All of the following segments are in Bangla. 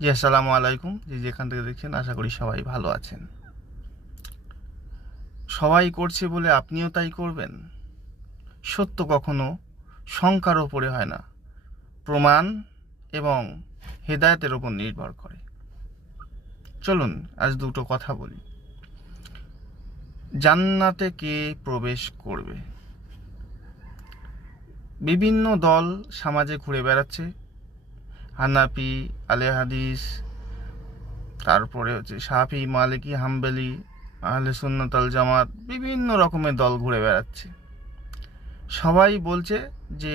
জি, আসসালামু আলাইকুম। যেখান থেকে দেখছেন আশা করি সবাই ভালো আছেন। সবাই করছে বলে আপনিও তাই করবেন? সত্য কখনো সংখ্যার ওপরে হয় না, প্রমাণ এবং হেদায়েতের ওপর নির্ভর করে। চলুন আজ দুটো কথা বলি। জান্নাতে কে প্রবেশ করবে? বিভিন্ন দল সমাজে ঘুরে বেড়াচ্ছে। হানাফি, আলে হাদিস, তারপরে হচ্ছে শাফি, মালিকি, হাম্বলি, আহলে সুন্নাত আল জামাত, বিভিন্ন রকমের দল ঘুরে বেড়াচ্ছে। সবাই বলছে যে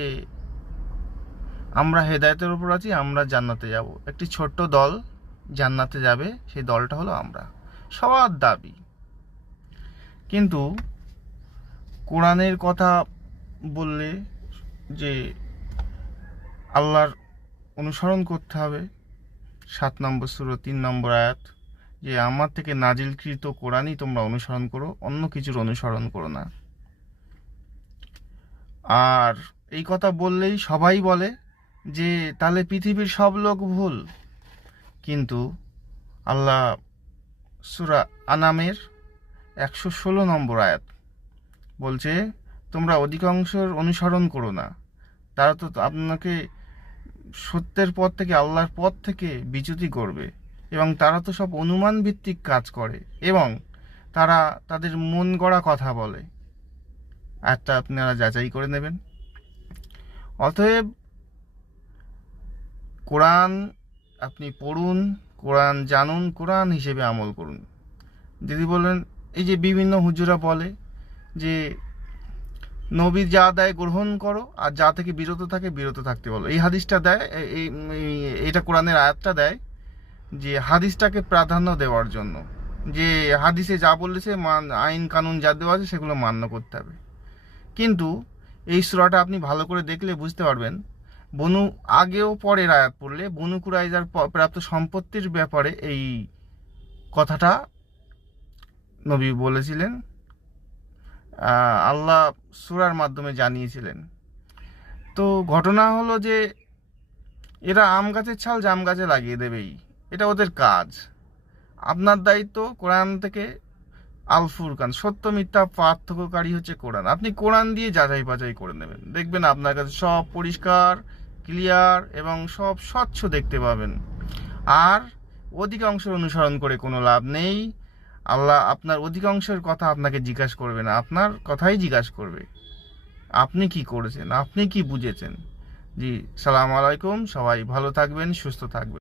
আমরা হেদায়েতের উপর আছি, আমরা জান্নাতে যাব। একটি ছোট্ট দল জান্নাতে যাবে, সেই দলটা হলো আমরা। সবার দাবি। কিন্তু কোরআনের কথা বললে যে আল্লাহর অনুসরণ করতে হবে, 7 নম্বর সূরা 3 নম্বর আয়াত, যে আমার থেকে নাজিলকৃত কোরআনই তোমরা অনুসরণ করো, অন্য কিছুর অনুসরণ করো না। আর এই কথা বললেই সবাই বলে যে তাহলে পৃথিবীর সব লোক ভুল। কিন্তু আল্লাহ সূরা আনামের 116 নম্বর আয়াত বলছে, তোমরা অধিকাংশের অনুসরণ করো না, তারা তো আপনাকে সত্যের পথ থেকে, আল্লাহর পথ থেকে বিচ্যুতি করবে, এবং তারা তো সব অনুমান ভিত্তিক কাজ করে, এবং তারা তাদের মন গড়া কথা বলে। আয়াতটা আপনারা যাচাই করে নেবেন। অতএব কোরআন আপনি পড়ুন, কোরআন জানুন, কোরআন হিসেবে আমল করুন। যদি বলেন, এই যে বিভিন্ন হুজুরা বলে যে নবী যা দেয় গ্রহণ করো, আর যা থেকে বিরত থাকে বিরত থাকতে বলো, এই হাদিসটা দেয়, এটা কোরআনের আয়াতটা দেয় যে হাদিসটাকে প্রাধান্য দেওয়ার জন্য, যে হাদিসে যা বলেছে, আইন কানুন যা দেওয়া আছে সেগুলো মান্য করতে হবে। কিন্তু এই সূরাটা আপনি ভালো করে দেখলে বুঝতে পারবেন, বনু আগেও পরের আয়াত পড়লে বনু কুরাইজার প্রাপ্ত সম্পত্তির ব্যাপারে এই কথাটা নবী বলেছিলেন, আল্লাহ সূরার মাধ্যমে জানিয়েছিলেন। তো ঘটনা হলো যে এরা আম গাছের ছাল জাম গাছে লাগিয়ে দেবেই, এটা ওদের কাজ। আপনার দায়িত্ব কোরআন থেকে আল ফুরকান, সত্য মিথ্যা পার্থক্যকারী হচ্ছে কোরআন। আপনি কোরআন দিয়ে যাচাই বাছাই করে নেবেন, দেখবেন আপনার কাছে সব পরিষ্কার, ক্লিয়ার এবং সব স্বচ্ছ দেখতে পাবেন। আর অধিকাংশের অনুসরণ করে কোনো লাভ নেই। আল্লাহ আপনার অধিকাংশের কথা আপনাকে জিজ্ঞাসা করবে না, আপনার কথাই জিজ্ঞাসা করবে, আপনি কি করেছেন, আপনি কি বুঝেছেন। জি, সালাম আলাইকুম। সবাই ভালো থাকবেন, সুস্থ থাকবেন।